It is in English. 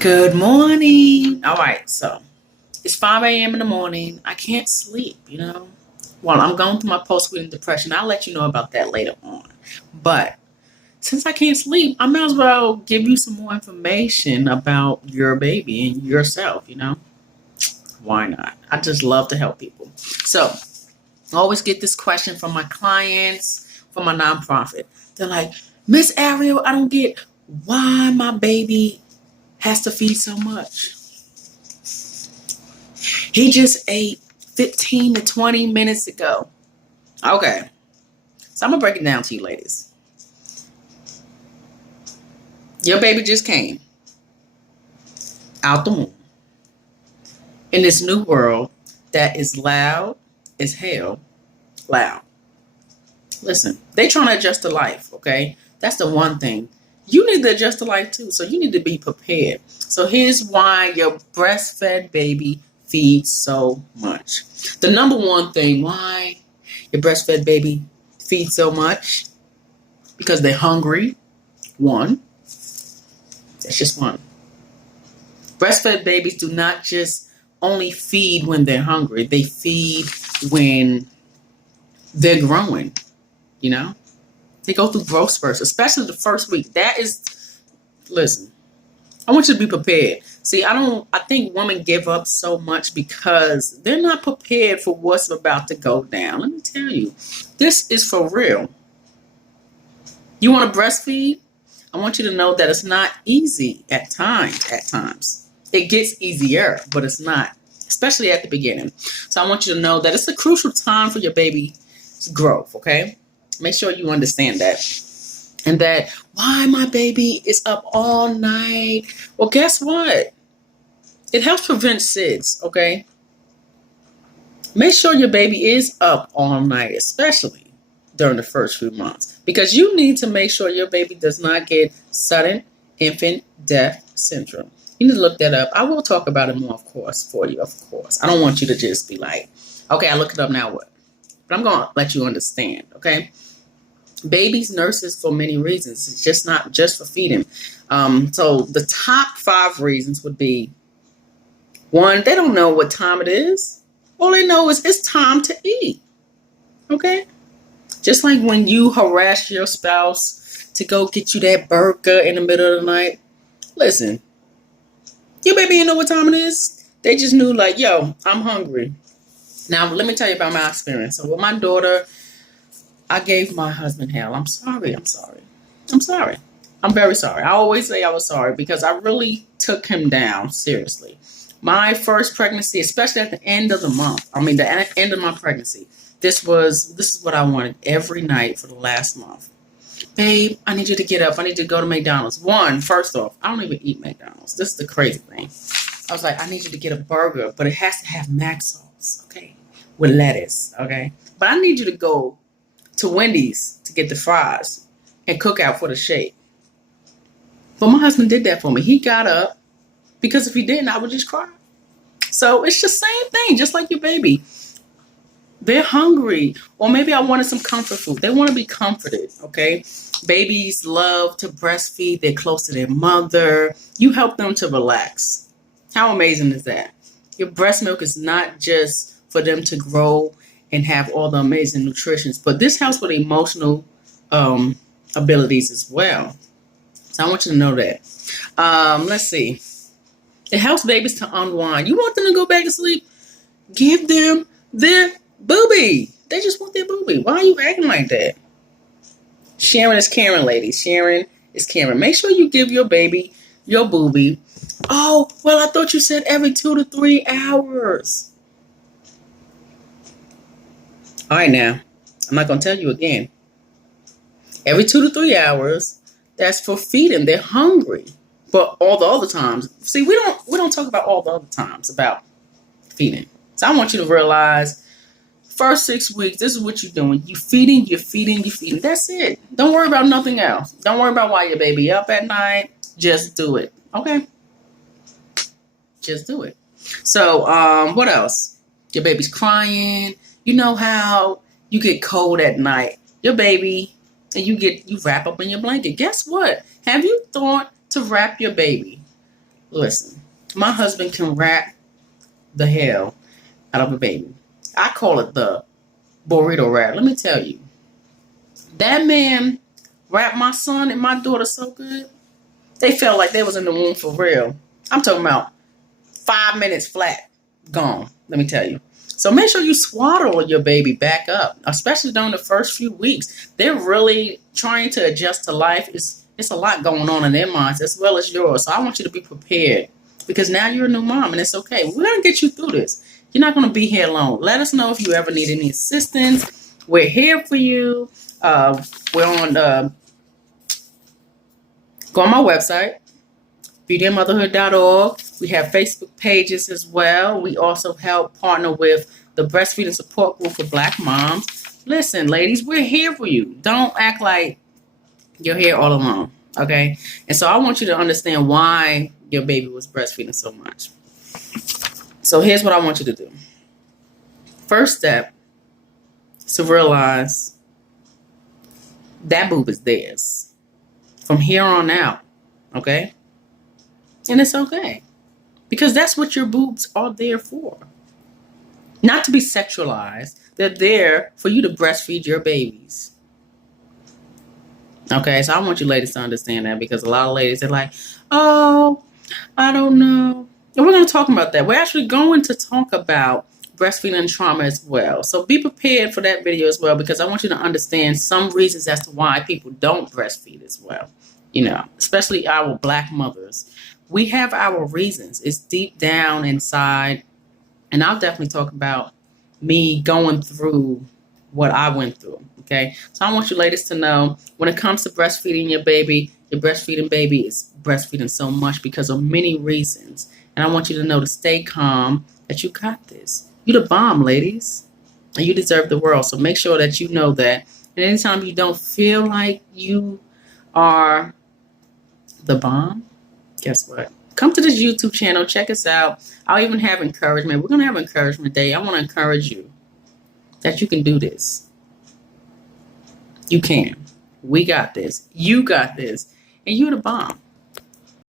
Good morning. All right, so it's 5 a.m. in the morning. I can't sleep. While I'm going through my postpartum depression, I'll let you know about that later on. But since I can't sleep, I might as well give you some more information about your baby and yourself. Why not? I just love to help people. So I always get this question from my clients, from my nonprofit. They're like, Miss Ariel, I don't get why my baby has to feed so much. He just ate 15 to 20 minutes ago. Okay. So I'm going to break it down to you, ladies. Your baby just came out the womb in this new world that is loud as hell. Loud. Listen, they trying to adjust to life, okay? That's the one thing. You need to adjust to life too, so you need to be prepared. So here's why your breastfed baby feeds so much. The number one thing why your breastfed baby feeds so much, because they're hungry. One. That's just one. Breastfed babies do not just only feed when they're hungry. They feed when they're growing, They go through growth spurts, especially the first week. Listen, I want you to be prepared. See, I think women give up so much because they're not prepared for what's about to go down. Let me tell you, this is for real. You want to breastfeed? I want you to know that it's not easy at times. It gets easier, but it's not, especially at the beginning. So I want you to know that it's a crucial time for your baby's growth, okay? Make sure you understand that. And that why my baby is up all night. Well, guess what? It helps prevent SIDS, okay? Make sure your baby is up all night, especially during the first few months, because you need to make sure your baby does not get sudden infant death syndrome. You need to look that up. I will talk about it more, of course, for you, of course. I don't want you to just be like, okay, I look it up, now what? But I'm going to let you understand, okay? Babies nurses for many reasons. It's just not just for feeding. So the top 5 reasons would be, 1, they don't know what time it is. All they know is it's time to eat. Okay? Just like when you harass your spouse to go get you that burger in the middle of the night. Listen, your baby didn't know what time it is. They just knew like, yo, I'm hungry. Now, let me tell you about my experience. So with my daughter, I gave my husband hell. I'm sorry. I'm very sorry. I always say I was sorry because I really took him down seriously. My first pregnancy, especially at the end of the month, the end of my pregnancy, this is what I wanted every night for the last month. Babe, I need you to get up. I need you to go to McDonald's. First off, I don't even eat McDonald's. This is the crazy thing. I was like, I need you to get a burger, but it has to have mac sauce, okay, with lettuce, okay? But I need you to go to Wendy's to get the fries and cook out for the shake. But my husband did that for me. He got up because if he didn't, I would just cry. So it's the same thing, just like your baby. They're hungry, or maybe I wanted some comfort food. They want to be comforted, okay? Babies love to breastfeed. They're close to their mother. You help them to relax. How amazing is that? Your breast milk is not just for them to grow and have all the amazing nutrition, but this helps with emotional abilities as well. So I want you to know that. Let's see. It helps babies to unwind. You want them to go back to sleep? Give them their boobie. They just want their boobie. Why are you acting like that? Sharon is Karen, ladies. Sharon is Karen. Make sure you give your baby your boobie. Oh, well, I thought you said every 2 to 3 hours. All right, now, I'm not going to tell you again. Every 2 to 3 hours, that's for feeding. They're hungry. But all the other times, see, we don't talk about all the other times about feeding. So I want you to realize, first 6 weeks, this is what you're doing. You're feeding. That's it. Don't worry about nothing else. Don't worry about why your baby up at night. Just do it. Okay? Just do it. So, what else? Your baby's crying. You know how you get cold at night. Your baby, and you wrap up in your blanket. Guess what? Have you thought to wrap your baby Listen, my husband can wrap the hell out of a baby. I call it the burrito wrap. Let me tell you, that man wrapped my son and my daughter so good, they felt like they was in the womb for real. I'm talking about 5 minutes flat, gone. Let me tell you. So make sure you swaddle your baby back up, especially during the first few weeks. They're really trying to adjust to life. It's a lot going on in their minds as well as yours. So I want you to be prepared because now you're a new mom and it's okay. We're going to get you through this. You're not going to be here alone. Let us know if you ever need any assistance. We're here for you. We're on, go on my website, beautyandmotherhood.org. We have Facebook pages as well. We also help partner with the breastfeeding support group for Black moms. Listen, ladies, we're here for you. Don't act like you're here all alone, okay? And so I want you to understand why your baby was breastfeeding so much. So here's what I want you to do. First step is to realize that boob is theirs from here on out, okay? And it's okay. Because that's what your boobs are there for. Not to be sexualized. They're there for you to breastfeed your babies. Okay, so I want you ladies to understand that because a lot of ladies are like, oh, I don't know. And we're going to talk about that. We're actually going to talk about breastfeeding trauma as well. So be prepared for that video as well because I want you to understand some reasons as to why people don't breastfeed as well. You know, especially our Black mothers. We have our reasons. It's deep down inside. And I'll definitely talk about me going through what I went through. Okay. So I want you ladies to know when it comes to breastfeeding your breastfeeding baby is breastfeeding so much because of many reasons. And I want you to know to stay calm, that you got this. You're the bomb, ladies. And you deserve the world. So make sure that you know that. And anytime you don't feel like you are the bomb, guess what? Come to this YouTube channel. Check us out. I'll even have encouragement. We're going to have encouragement day. I want to encourage you that you can do this. You can. We got this. You got this. And you're the bomb.